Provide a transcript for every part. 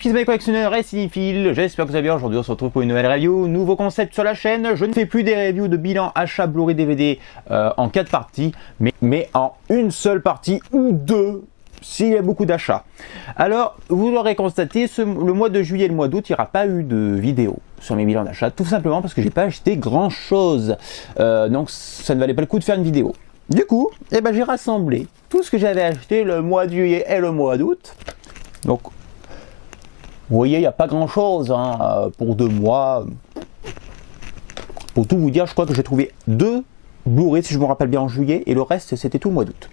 petits amis collectionneurs et cinéphiles, j'espère que vous allez bien. Aujourd'hui on se retrouve pour une nouvelle review, nouveau concept sur la chaîne. Je ne fais plus des reviews de bilan achat Blu-ray DVD en 4 parties, mais en une seule partie ou deux s'il y a beaucoup d'achats. Alors vous l'aurez constaté, le mois de juillet et le mois d'août, il n'y aura pas eu de vidéo sur mes bilans d'achat, tout simplement parce que j'ai pas acheté grand chose, donc ça ne valait pas le coup de faire une vidéo. Du coup, j'ai rassemblé tout ce que j'avais acheté le mois de juillet et le mois d'août. Donc vous voyez, il n'y a pas grand chose pour 2 mois. Pour tout vous dire, je crois que j'ai trouvé 2 Blu-ray, si je me rappelle bien, en juillet, et le reste, c'était tout le mois d'août.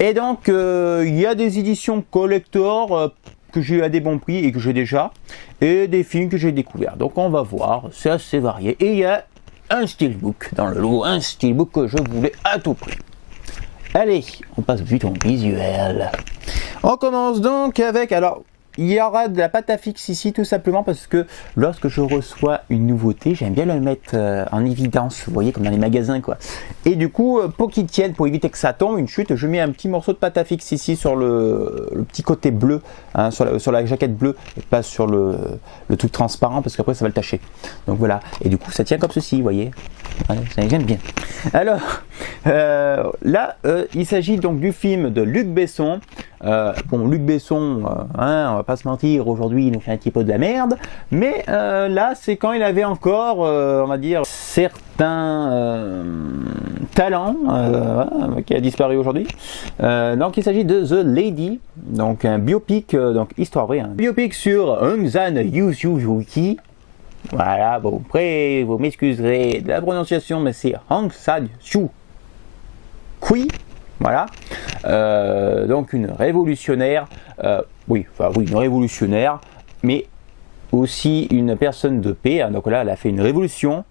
Et donc, il y a des éditions collector que j'ai eu à des bons prix et que j'ai déjà, et des films que j'ai découverts. Donc, on va voir, c'est assez varié. Et il y a un steelbook dans le lot, un steelbook que je voulais à tout prix. Allez, on passe vite en visuel. On commence donc avec, alors, il y aura de la pâte à fixe ici tout simplement parce que lorsque je reçois une nouveauté, j'aime bien le mettre en évidence, vous voyez, comme dans les magasins quoi. Et du coup, pour qu'il tienne, pour éviter que ça tombe, une chute, je mets un petit morceau de pâte à fixe ici sur le petit côté bleu, sur la jaquette bleue, et pas sur le truc transparent parce qu'après ça va le tacher. Donc voilà, et du coup ça tient comme ceci, vous voyez. Voilà, j'aime bien. Alors, là, il s'agit donc du film de Luc Besson. Bon, Luc Besson, on va pas se mentir, aujourd'hui il nous fait un petit peu de la merde, mais là c'est quand il avait encore, on va dire, certains talents qui a disparu aujourd'hui. Donc il s'agit de The Lady, donc un biopic, donc histoire vraie, un biopic sur Aung San Suu Kyi. Voilà, bon, après vous m'excuserez de la prononciation, mais c'est Aung San Suu Kyi. Voilà, donc une révolutionnaire, une révolutionnaire, mais aussi une personne de paix. Donc là, elle a fait une révolution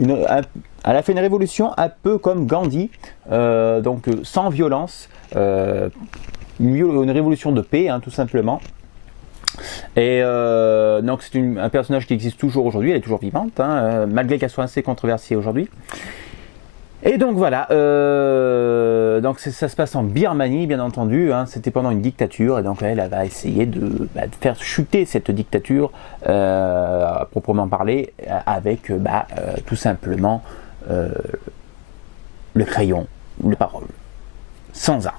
elle a fait une révolution un peu comme Gandhi, donc sans violence, une révolution de paix, tout simplement. Et donc c'est un personnage qui existe toujours aujourd'hui, elle est toujours vivante, malgré qu'elle soit assez controversée aujourd'hui. Et donc voilà, donc ça se passe en Birmanie bien entendu, c'était pendant une dictature et donc elle va essayer de faire chuter cette dictature à proprement parler avec tout simplement le crayon, les paroles, sans armes.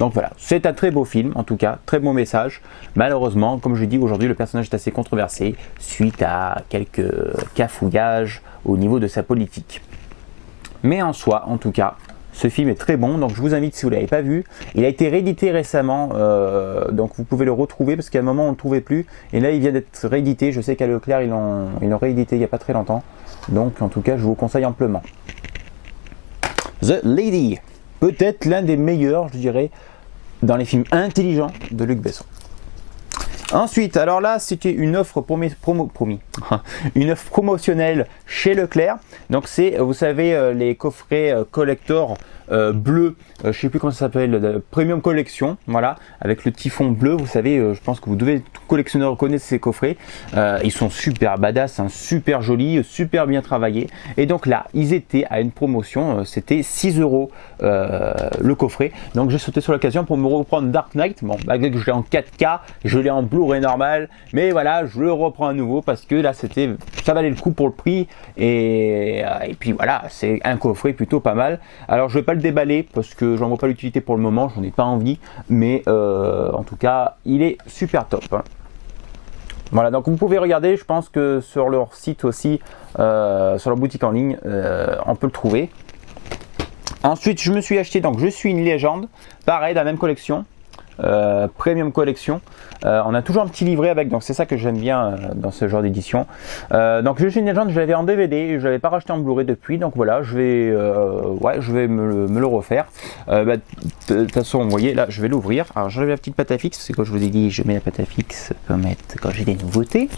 Donc voilà, c'est un très beau film, en tout cas, très bon message. Malheureusement, comme je dis aujourd'hui, le personnage est assez controversé suite à quelques cafouillages au niveau de sa politique. Mais en soi, en tout cas, ce film est très bon, donc je vous invite si vous ne l'avez pas vu. Il a été réédité récemment, donc vous pouvez le retrouver parce qu'à un moment on ne le trouvait plus. Et là il vient d'être réédité, je sais qu'à Leclerc ils l'ont réédité il n'y a pas très longtemps. Donc en tout cas je vous conseille amplement. The Lady, peut-être l'un des meilleurs je dirais dans les films intelligents de Luc Besson. Ensuite, alors là, c'était une offre une offre promotionnelle chez Leclerc. Donc c'est, vous savez, les coffrets collector bleus, je ne sais plus comment ça s'appelle, Premium Collection, voilà, avec le petit fond bleu, vous savez, je pense que vous devez, tout collectionneur connaître ces coffrets. Ils sont super badass, super jolis, super bien travaillés. Et donc là, ils étaient à une promotion, c'était 6 € le coffret. Donc j'ai sauté sur l'occasion pour me reprendre Dark Knight. Bon, malgré que je l'ai en 4K, je l'ai en Blu-ray normal, mais voilà, je le reprends à nouveau parce que là, ça valait le coup pour le prix. Et puis voilà, c'est un coffret plutôt pas mal. Alors je vais pas le déballer parce que j'en vois pas l'utilité pour le moment, j'en ai pas envie, mais en tout cas il est super top. Voilà, donc vous pouvez regarder, je pense que sur leur site aussi, sur leur boutique en ligne, on peut le trouver. Ensuite je me suis acheté, donc Je suis une légende, pareil, la même collection, Premium Collection. On a toujours un petit livret avec, donc c'est ça que j'aime bien dans ce genre d'édition. Donc Je suis une légende, je l'avais en DVD, je l'avais pas racheté en Blu-ray depuis, donc voilà, je vais me le refaire. De toute façon, vous voyez, là je vais l'ouvrir. Alors j'enlève la petite pâte à fixe, c'est quand je vous ai dit, je mets la pâte à fixe quand j'ai des nouveautés.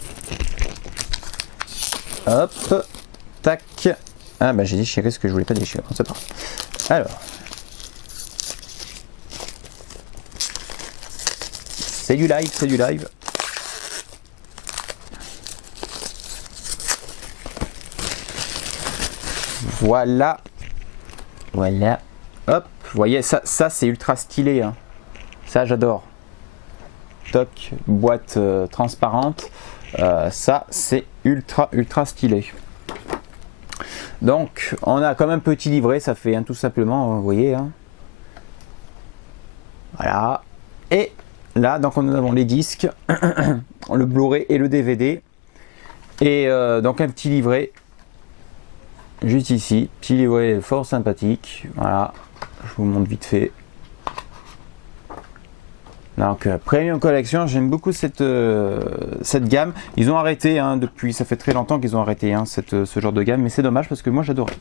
Hop, tac. Ah j'ai déchiré ce que je voulais pas déchirer, c'est pas grave. Alors. C'est du live, c'est du live. Voilà. Voilà. Hop. Vous voyez, ça c'est ultra stylé. Ça j'adore. Toc, boîte transparente. Ça c'est ultra stylé. Donc on a comme un petit livret, ça fait tout simplement, vous voyez. Voilà. Et là donc nous avons les disques, le Blu-ray et le DVD. Et donc un petit livret. Juste ici, petit livret fort sympathique. Voilà, je vous montre vite fait. Donc Premium Collection, j'aime beaucoup cette gamme. Ils ont arrêté depuis, ça fait très longtemps qu'ils ont arrêté ce genre de gamme, mais c'est dommage parce que moi j'adorais.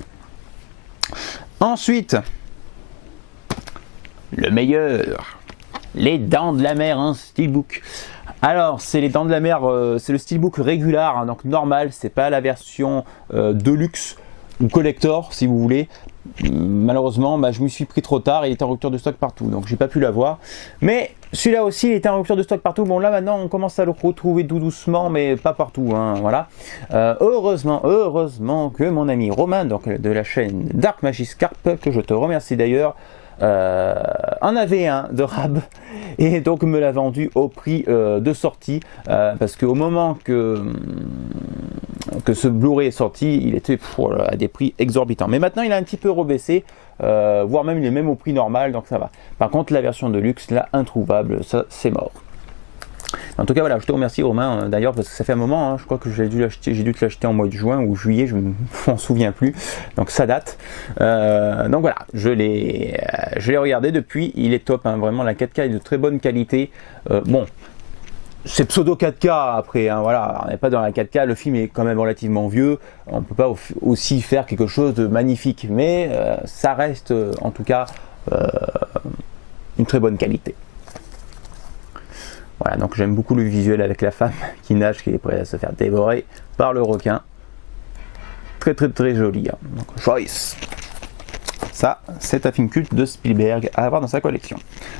Ensuite, le meilleur, les Dents de la Mer, Steelbook. Alors c'est les Dents de la Mer, c'est le Steelbook régular, donc normal, c'est pas la version Deluxe ou Collector si vous voulez. Malheureusement je me suis pris trop tard, il était en rupture de stock partout, donc j'ai pas pu l'avoir. Mais celui-là aussi il était en rupture de stock partout. Bon là maintenant on commence à le retrouver tout doucement, mais pas partout, voilà. Heureusement que mon ami Romain, donc de la chaîne Dark Magic Carp, que je te remercie d'ailleurs, en avait un de rab et donc me l'a vendu au prix de sortie, parce qu'au moment que ce Blu-ray est sorti, il était à des prix exorbitants. Mais maintenant il a un petit peu rebaissé, voire même il est même au prix normal, donc ça va. Par contre la version de luxe là, introuvable, ça c'est mort. En tout cas voilà, je te remercie Romain d'ailleurs, parce que ça fait un moment, je crois que j'ai dû te l'acheter en mois de juin ou juillet, je ne m'en souviens plus, donc ça date. Donc voilà, je l'ai regardé depuis, il est top, vraiment la 4K est de très bonne qualité. Bon, c'est pseudo 4K après, voilà, on n'est pas dans la 4K, le film est quand même relativement vieux, on ne peut pas aussi faire quelque chose de magnifique, mais ça reste en tout cas une très bonne qualité. Voilà, donc j'aime beaucoup le visuel avec la femme qui nage, qui est prête à se faire dévorer par le requin. Très joli. Donc, Joyce. Ça, c'est un film culte de Spielberg à avoir dans sa collection.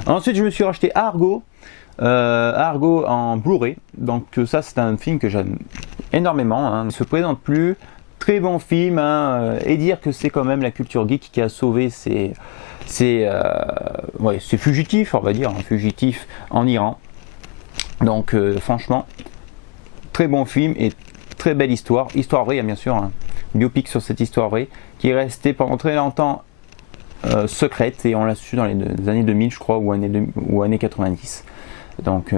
Ensuite, je me suis racheté Argo. Argo en Blu-ray. Donc ça, c'est un film que j'aime énormément. Il ne se présente plus. Très bon film. Et dire que c'est quand même la culture geek qui a sauvé c'est Fugitif, on va dire. Fugitif en Iran. Donc franchement, très bon film et très belle histoire vraie bien sûr, biopic sur cette histoire vraie qui est restée pendant très longtemps secrète, et on l'a su dans les années 2000 je crois, ou années 90. Donc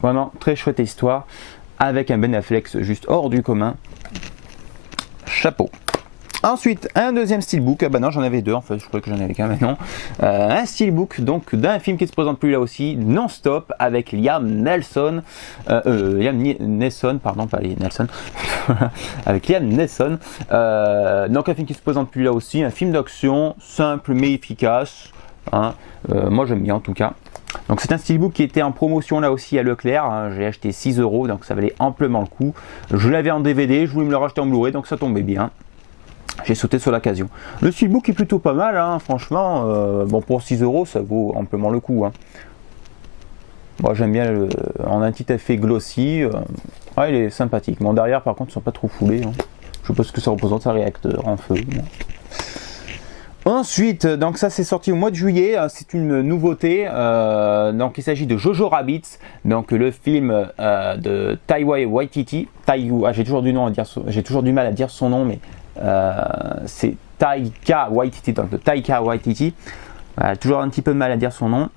vraiment très chouette histoire avec un Ben Affleck juste hors du commun, chapeau. Ensuite, un deuxième steelbook, non j'en avais deux en fait, je crois que j'en avais qu'un maintenant. Un steelbook donc d'un film qui ne se présente plus là aussi, Non-Stop, avec Liam Neeson, pardon, pas Nelson, avec Liam Neeson. Donc un film qui ne se présente plus là aussi, un film d'action simple mais efficace, moi j'aime bien en tout cas. Donc c'est un steelbook qui était en promotion là aussi à Leclerc, j'ai acheté 6 €, donc ça valait amplement le coup. Je l'avais en DVD, je voulais me le racheter en Blu-ray, donc ça tombait bien. J'ai sauté sur l'occasion. Le steelbook est plutôt pas mal, franchement. Bon, pour 6 €, ça vaut amplement le coup. Moi, j'aime bien en un petit effet glossy. Il est sympathique. Bon, derrière, par contre, ils sont pas trop foulés. Je sais pas ce que ça représente, un réacteur en feu. Ensuite, donc ça c'est sorti au mois de juillet, c'est une nouveauté, donc il s'agit de Jojo Rabbit, donc le film de Taika Waititi. J'ai toujours du mal à dire son nom, mais c'est Taika Waititi, donc de Taika Waititi. Toujours un petit peu de mal à dire son nom.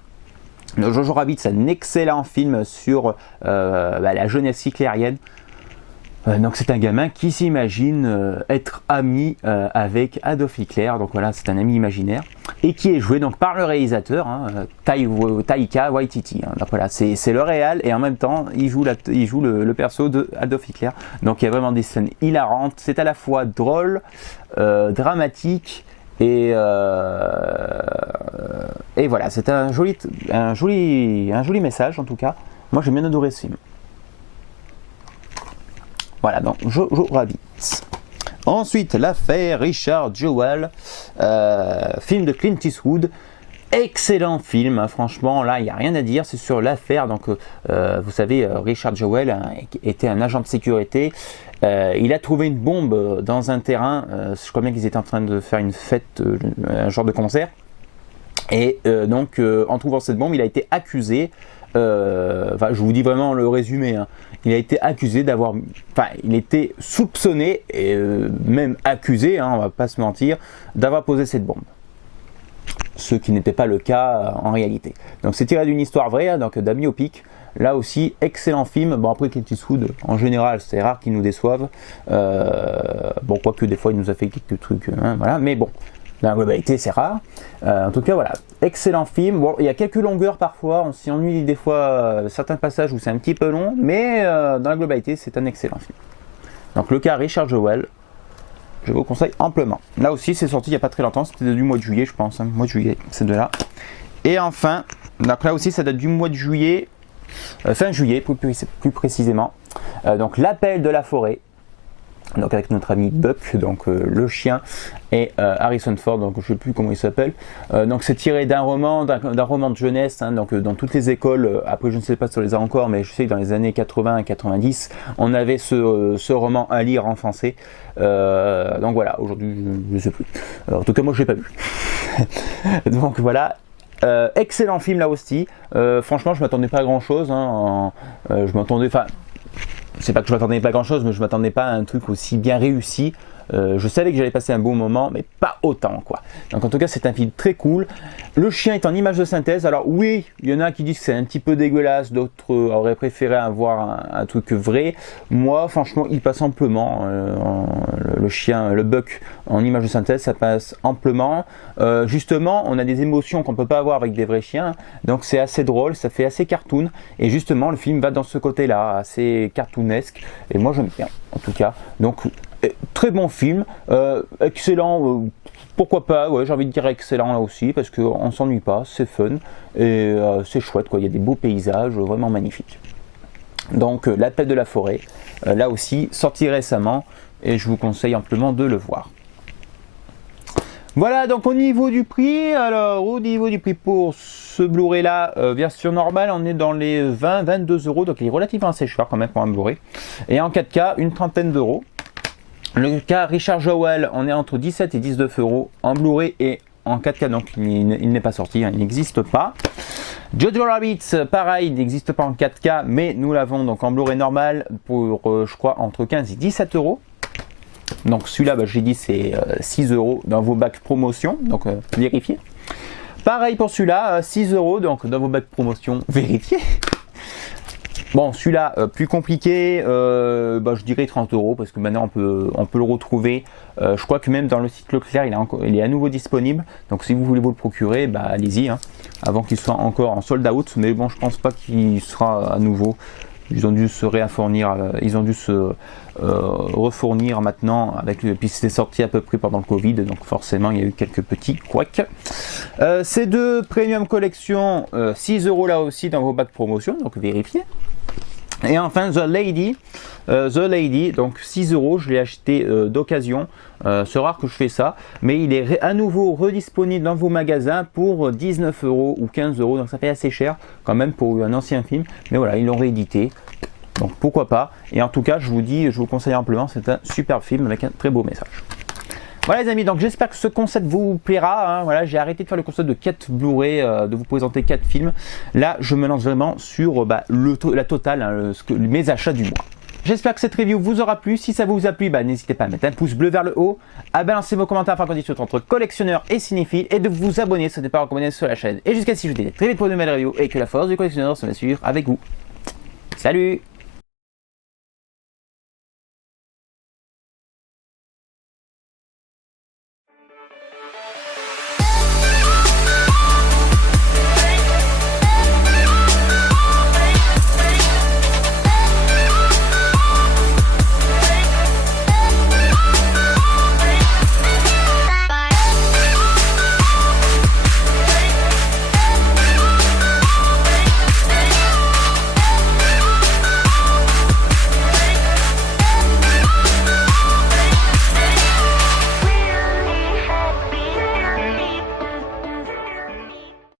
Le Jojo Rabbit, c'est un excellent film sur la jeunesse hitlérienne. Donc c'est un gamin qui s'imagine être ami avec Adolf Hitler, donc voilà, c'est un ami imaginaire, et qui est joué donc par le réalisateur, Taika Waititi. Donc voilà, c'est le réal, et en même temps il joue le perso de Adolf Hitler. Donc il y a vraiment des scènes hilarantes, c'est à la fois drôle, dramatique, et voilà, c'est un joli message en tout cas. Moi j'ai bien adoré ce film. Voilà, donc Jojo Rabbit. Ensuite, l'affaire Richard Jewell, film de Clint Eastwood. Excellent film, franchement, là, il n'y a rien à dire. C'est sur l'affaire. Donc, vous savez, Richard Jewell était un agent de sécurité. Il a trouvé une bombe dans un terrain. Je crois bien qu'ils étaient en train de faire une fête, un genre de concert. Et donc en trouvant cette bombe, il a été accusé, enfin je vous dis vraiment le résumé, hein, il a été accusé d'avoir, enfin il était soupçonné et même accusé, hein, on va pas se mentir, d'avoir posé cette bombe. Ce qui n'était pas le cas en réalité. Donc c'est tiré d'une histoire vraie, hein, donc d'un biopic. Là aussi, excellent film. Bon, après, Clint Eastwood, en général, c'est rare qu'il nous déçoive. Bon, quoique des fois, il nous a fait quelques trucs, hein, voilà. Mais bon, dans la globalité, c'est rare. En tout cas, voilà, excellent film. Bon, il y a quelques longueurs parfois. On s'y ennuie des fois, certains passages où c'est un petit peu long. Mais dans la globalité, c'est un excellent film. Donc, le cas Richard Jewell, je vous conseille amplement. Là aussi, c'est sorti il n'y a pas très longtemps. C'était du mois de juillet, je pense. Hein, mois de juillet, ces deux-là. Et enfin, donc là aussi, ça date du mois de juillet. Fin juillet plus précisément, donc l'appel de la forêt, donc avec notre ami Buck, donc le chien, et Harrison Ford, donc je ne sais plus comment il s'appelle. Donc c'est tiré d'un roman de jeunesse, hein, donc dans toutes les écoles. Après je ne sais pas si on les a encore, mais je sais que dans les années 80 et 90 on avait ce roman à lire en français. Donc voilà, aujourd'hui je ne sais plus, en tout cas moi je l'ai pas vu. Donc voilà. Excellent film là aussi. Franchement, je m'attendais pas à grand chose. Hein. Je m'attendais, enfin, c'est pas que je m'attendais pas à grand chose, mais je m'attendais pas à un truc aussi bien réussi. Je savais que j'allais passer un bon moment, mais pas autant quoi. Donc en tout cas, c'est un film très cool. Le chien est en image de synthèse. Alors oui, il y en a qui disent que c'est un petit peu dégueulasse, d'autres auraient préféré avoir un truc vrai. Moi, franchement, il passe amplement. Le chien, le Buck en image de synthèse, ça passe amplement. Justement, on a des émotions qu'on peut pas avoir avec des vrais chiens, donc c'est assez drôle, ça fait assez cartoon. Et justement, le film va dans ce côté-là, assez cartoonesque. Et moi, j'aime bien, en tout cas. Donc très bon film, excellent, pourquoi pas, ouais, j'ai envie de dire excellent là aussi, parce qu'on ne s'ennuie pas, c'est fun, et c'est chouette, quoi. Il y a des beaux paysages, vraiment magnifiques. Donc l'appel de la forêt, là aussi, sorti récemment, et je vous conseille amplement de le voir. Voilà, donc au niveau du prix, alors au niveau du prix pour ce Blu-ray là, version normale, on est dans les 20-22 €, donc il est relativement assez cher quand même pour un Blu-ray, et en 4K, une trentaine d'euros. Le cas Richard Jewell, on est entre 17 et 19 € en Blu-ray et en 4K, donc il n'est pas sorti, hein, il n'existe pas. Jojo Rabbit, pareil, il n'existe pas en 4K, mais nous l'avons donc en Blu-ray normal pour, je crois, entre 15 et 17 €. Donc celui-là, j'ai dit, c'est 6 € dans vos bacs promotion, donc vérifiez. Pareil pour celui-là, 6 € donc dans vos bacs promotion, vérifiez. Bon, celui-là, plus compliqué, je dirais 30 € parce que maintenant on peut le retrouver. Je crois que même dans le site Leclerc, il est à nouveau disponible. Donc si vous voulez vous le procurer, allez-y, hein, avant qu'il soit encore en sold out. Mais bon, je pense pas qu'il sera à nouveau. Ils ont dû se réaffournir, ils ont dû se refournir maintenant, puis c'était sorti à peu près pendant le Covid, donc forcément il y a eu quelques petits couacs. Ces deux Premium Collection, 6 € là aussi dans vos bacs promotion, donc vérifiez. Et enfin The Lady, donc 6 €, je l'ai acheté d'occasion, c'est rare que je fais ça, mais il est à nouveau redisponible dans vos magasins pour 19 € ou 15 €, donc ça fait assez cher quand même pour un ancien film, mais voilà, ils l'ont réédité, donc pourquoi pas. Et en tout cas, je vous conseille amplement, c'est un super film avec un très beau message. Voilà les amis, donc j'espère que ce concept vous plaira, hein. Voilà, j'ai arrêté de faire le concept de 4 Blu-ray, de vous présenter 4 films. Là, je me lance vraiment sur la totale, hein, mes achats du mois. J'espère que cette review vous aura plu. Si ça vous a plu, n'hésitez pas à mettre un pouce bleu vers le haut, à balancer vos commentaires afin qu'on discute entre collectionneurs et cinéphiles, et de vous abonner si ce n'est pas recommandé sur la chaîne. Et jusqu'à ci, je vous dis très vite pour de nouvelles reviews, et que la force du collectionneur se m'assure avec vous. Salut!